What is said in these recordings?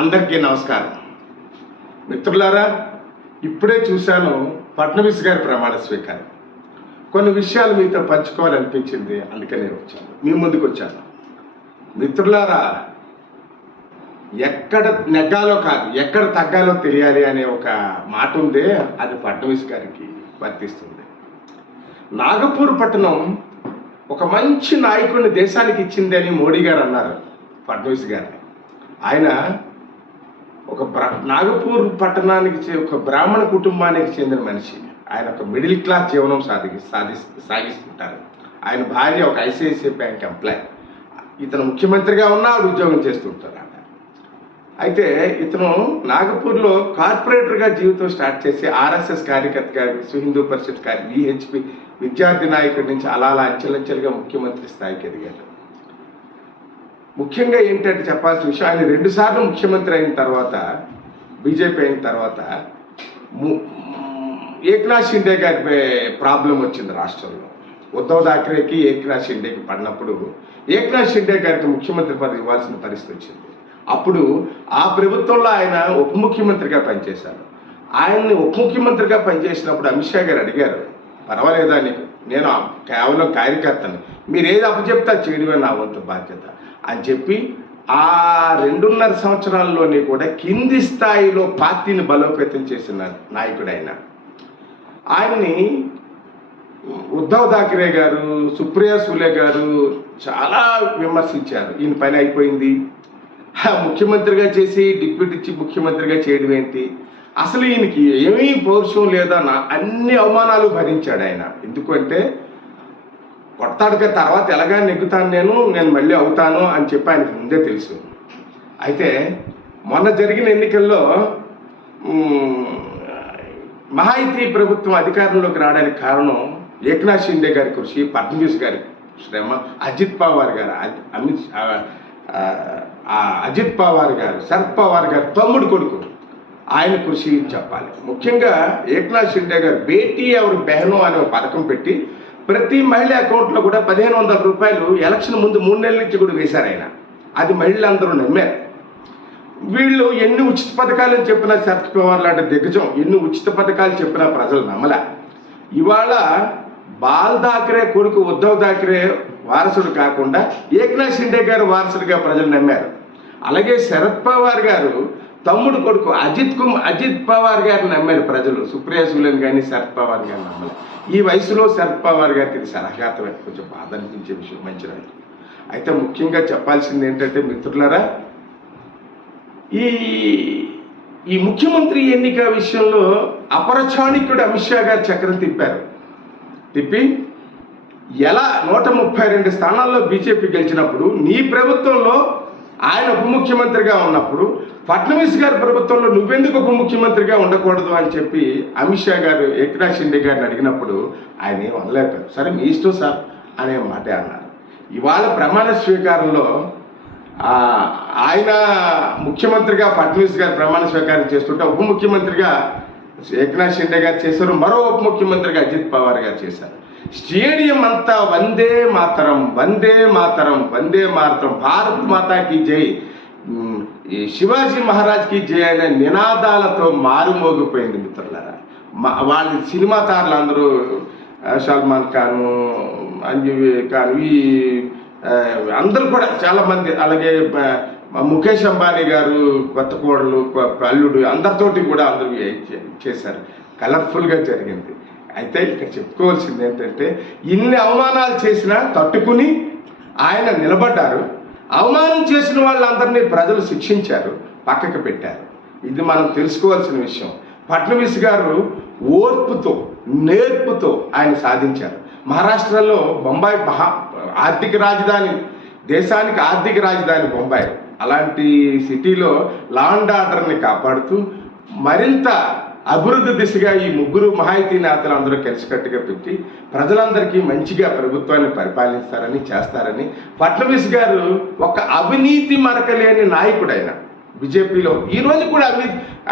అందరికీ నమస్కారం. మిత్రులారా, ఇప్పుడే చూశాను ఫడ్నవీస్ గారి ప్రమాణ స్వీకారం. కొన్ని విషయాలు మీతో పంచుకోవాలనిపించింది, అందుకనే వచ్చాను, మీ ముందుకు వచ్చాను. మిత్రులారా, ఎక్కడ నెగ్గాలో కాదు, ఎక్కడ తగ్గాలో తెలియాలి అనే ఒక మాట ఉందే, అది ఫడ్నవీస్ గారికి వర్తిస్తుంది. నాగపూర్ పట్టణం ఒక మంచి నాయకుడిని దేశానికి ఇచ్చింది అని మోడీ గారు అన్నారు ఫడ్నవీస్ గారిని. ఆయన నాగపూర్ పట్టణానికి ఒక బ్రాహ్మణ కుటుంబానికి చెందిన మనిషి. ఆయన ఒక మిడిల్ క్లాస్ జీవనం సాగిస్తుంటారు. ఆయన భార్య ఒక ఐసిఐసిఐ బ్యాంక్ ఎంప్లాయ్. ఇతను ముఖ్యమంత్రిగా ఉన్న ఆవిడ ఉద్యోగం చేస్తుంటారు. అయితే ఇతను నాగపూర్లో కార్పొరేటర్గా జీవితం స్టార్ట్ చేసి ఆర్ఎస్ఎస్ కార్యకర్తగా, విశ్వ హిందూ పరిషత్ విహెచ్పి విద్యార్థి నాయకుడి నుంచి అలా అంచెలంచెలుగా ముఖ్యమంత్రి స్థాయికి ఎదిగారు. ముఖ్యంగా ఏంటంటే చెప్పాల్సిన విషయం, ఆయన 2 సార్లు ముఖ్యమంత్రి అయిన తర్వాత, బీజేపీ అయిన తర్వాత ఏక్నాథ్ షిండే గారి ప్రాబ్లం వచ్చింది రాష్ట్రంలో. ఉద్ధవ్ థాక్రేకి ఏక్నాథ్ షిండేకి పడినప్పుడు ఏక్నాథ్ షిండే గారికి ముఖ్యమంత్రి పదవి ఇవ్వాల్సిన పరిస్థితి వచ్చింది. అప్పుడు ఆ ప్రభుత్వంలో ఆయన ఉప ముఖ్యమంత్రిగా పనిచేశారు. ఆయన్ని ఉప ముఖ్యమంత్రిగా పనిచేసినప్పుడు అమిత్ షా గారు అడిగారు, పర్వాలేదా నీకు, నేను కేవలం కార్యకర్తను, మీరు ఏది అప్పచెప్తా చేయడమే నా వంతు బాధ్యత అని చెప్పి ఆ 2.5 సంవత్సరాల్లోనే కూడా కింది స్థాయిలో పార్టీని బలోపేతం చేసిన నాయకుడు ఆయన. ఆయన్ని ఉద్ధవ్ థాక్రే గారు, సుప్రియా సూలే గారు చాలా విమర్శించారు. ఈయన పని అయిపోయింది, ముఖ్యమంత్రిగా చేసి డిప్యూటీ చీఫ్ ముఖ్యమంత్రిగా చేయడం ఏంటి, అసలు ఈయనకి ఏమీ పౌరుషం లేదా, అన్ని అవమానాలు భరించాడు ఆయన. ఎందుకంటే కొడతాడుగా తర్వాత ఎలాగా నెగ్గుతాను నేను మళ్ళీ అవుతాను అని చెప్పి ఆయనకు ముందే తెలుసు. అయితే మొన్న జరిగిన ఎన్నికల్లో మహాయితీ ప్రభుత్వం అధికారంలోకి రావడానికి కారణం ఏక్నాథ్ షిండే గారి కృషి, ఫడ్నవీస్ గారి శ్రమ, అజిత్ పవార్ గారు, అజిత్ పవార్ గారు, శరద్ పవార్ గారు తమ్ముడు కొడుకు, ఆయన కృషి చెప్పాలి. ముఖ్యంగా ఏక్నాథ్ షిండే గారు బేటీ ఎవరు బెహనో అనే ఒక పథకం పెట్టి ప్రతి మహిళ అకౌంట్లో కూడా 1500 రూపాయలు ఎలక్షన్ ముందు 3 నెలల నుంచి కూడా వేశారు ఆయన. అది మహిళలందరూ నమ్మారు. వీళ్ళు ఎన్ని ఉచిత పథకాలు చెప్పినా, శరద్ పవార్ లాంటి దిగ్గజం ఎన్ని ఉచిత పథకాలు చెప్పినా ప్రజలు నమ్మలే. ఇవాళ బాల్ థాక్రే కొడుకు ఉద్ధవ్ థాక్రే వారసుడు కాకుండా ఏక్నాథ్ షిండే గారు వారసుడిగా ప్రజలు నమ్మారు. అలాగే శరద్ పవార్ గారు తమ్ముడు కొడుకు అజిత్ పవార్ గారిని నమ్మారు ప్రజలు. సుప్రియా సూలేని కానీ శరద్ పవార్ గారిని నమ్మలేదు. ఈ వయసులో శరద్ పవార్ గారికి ఇది సరఘాతమే, కొంచెం బాధ అనిపించే విషయం. మంచి రైతు. అయితే ముఖ్యంగా చెప్పాల్సింది ఏంటంటే మిత్రులారా, ఈ ముఖ్యమంత్రి ఎన్నిక విషయంలో అపరచాణిక్యుడు అమిత్ షా గారు చక్రం తిప్పి ఎలా 132 స్థానాల్లో బీజేపీ గెలిచినప్పుడు, నీ ప్రభుత్వంలో ఆయన ఉప ముఖ్యమంత్రిగా ఉన్నప్పుడు ఫడ్నవీస్ గారి ప్రభుత్వంలో నువ్వెందుకు ఉప ముఖ్యమంత్రిగా ఉండకూడదు అని చెప్పి అమిత్ షా గారు ఏక్నాథ్ షిండే గారిని అడిగినప్పుడు ఆయన ఏం అనలేపారు. సరే మీ ఇష్టం సార్ అనే మాటే అన్నారు. ఇవాళ ప్రమాణ స్వీకారంలో ఆయన ముఖ్యమంత్రిగా ఫడ్నవీస్ గారు ప్రమాణ స్వీకారం చేస్తుంటే ఉప ముఖ్యమంత్రిగా ఏక్నాథ్ షిండే గారు చేశారు, మరో ఉప ముఖ్యమంత్రిగా అజిత్ పవార్ గారు చేశారు. స్టేడియం అంతా వందే మాతరం, వందే మాతరం, వందే మాతరం, భారత్ మాతాకి జై, శివాజీ మహారాజ్కి జై అనే నినాదాలతో మారుమోగిపోయింది మిత్రులారా. వాళ్ళ సినిమా తారలు అందరూ సల్మాన్ ఖాను, అంజలి ఖాన్, అందరూ కూడా చాలామంది, అలాగే ముఖేష్ అంబానీ గారు కొత్త కోడలు, అల్లుడు, అందరితోటి కూడా అందరూ చేశారు. కలర్ఫుల్గా జరిగింది. అయితే ఇక్కడ చెప్పుకోవాల్సింది ఏంటంటే, ఇన్ని అవమానాలు చేసినా తట్టుకుని ఆయన నిలబడ్డారు. అవమానం చేసిన వాళ్ళందరినీ ప్రజలు శిక్షించారు, పక్కకు పెట్టారు. ఇది మనం తెలుసుకోవాల్సిన విషయం. ఫడ్నవీస్ గారు ఓర్పుతో, నేర్పుతో ఆయన సాధించారు. మహారాష్ట్రలో బొంబాయి ఆర్థిక రాజధాని, దేశానికి ఆర్థిక రాజధాని బొంబాయి. అలాంటి సిటీలో లా అండ్ ఆర్డర్ని కాపాడుతూ మరింత అభివృద్ధి దిశగా ఈ 3 మహాయితీ నేతలు అందరూ కలిసికట్టుగా పెట్టి ప్రజలందరికీ మంచిగా ప్రభుత్వాన్ని పరిపాలిస్తారని, చేస్తారని. ఫడ్నవీస్ గారు ఒక అవినీతి మరకలేని నాయకుడు. ఆయన బీజేపీలో ఈరోజు కూడా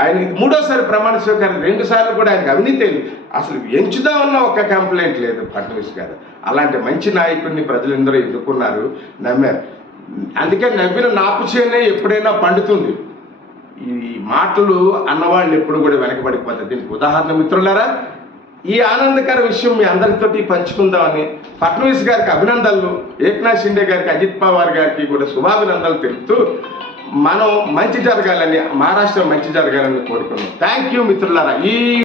ఆయన 3వ ప్రమాణ స్వీకారం, 2 సార్లు కూడా ఆయనకు అవినీతి అసలు ఎంచుదామన్న ఒక్క కంప్లైంట్ లేదు ఫడ్నవీస్ గారు. అలాంటి మంచి నాయకుడిని ప్రజలందరూ ఎన్నుకున్నారు, నమ్మారు. అందుకే నవ్విన నాపు చేనే ఎప్పుడైనా పండుతుంది. ఈ మాటలు అన్నవాళ్ళు ఎప్పుడు కూడా వెనకబడిపోతారు. దీనికి ఉదాహరణ మిత్రులారా, ఈ ఆనందకర విషయం మీ అందరితోటి పంచుకుందామని ఫడ్నవీస్ గారికి అభినందనలు, ఏక్నాథ్ షిండే గారికి, అజిత్ పవార్ గారికి కూడా శుభాభినందనలు తెలుపుతూ మనం మంచి జరగాలని, మహారాష్ట్ర మంచి జరగాలని కోరుకున్నాం. థ్యాంక్ యూ మిత్రులారా. ఈ